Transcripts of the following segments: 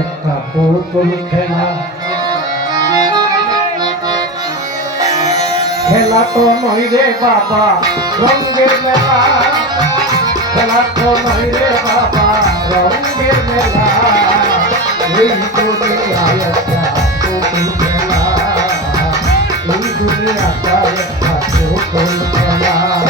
একটা পুতুল খেলা। খেলা তো নই বাবা, রঙের মেলা। খেলা তো নই বাবা, রঙের মেলা। এই দুনিয়ায় একটা খেলা। এই দুনিয়াটা একটা খেলা।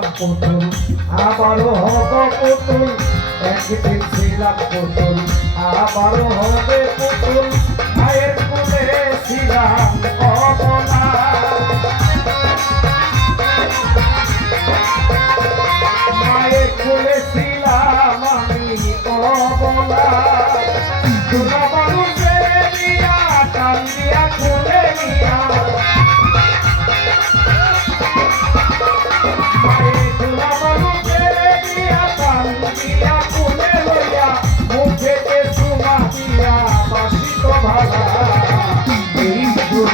ছিলাম পুতুল, আবারও হবে পুতুল, একদিন ছিলাম পুতুল, আবারও হবে পুতুল, মায়ের কোলে ছিলাম অবলা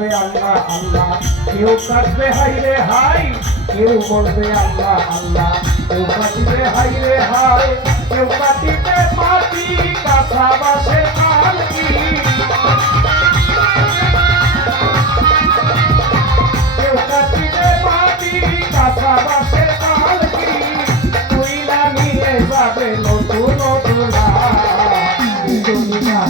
বলবে আল্লাহ আল্লাহ। কেউ কাটবে হাই রে, হাই। কেউ বলবে আল্লাহ আল্লাহ। কেউ কাটবে হাই রে, হাই। কেউ কাটিবে মাটি কাঁচা বাসে নতুনা দুনিয়া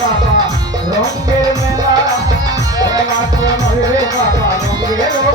বাবা। রঙের মেলা। বাবা। রঙের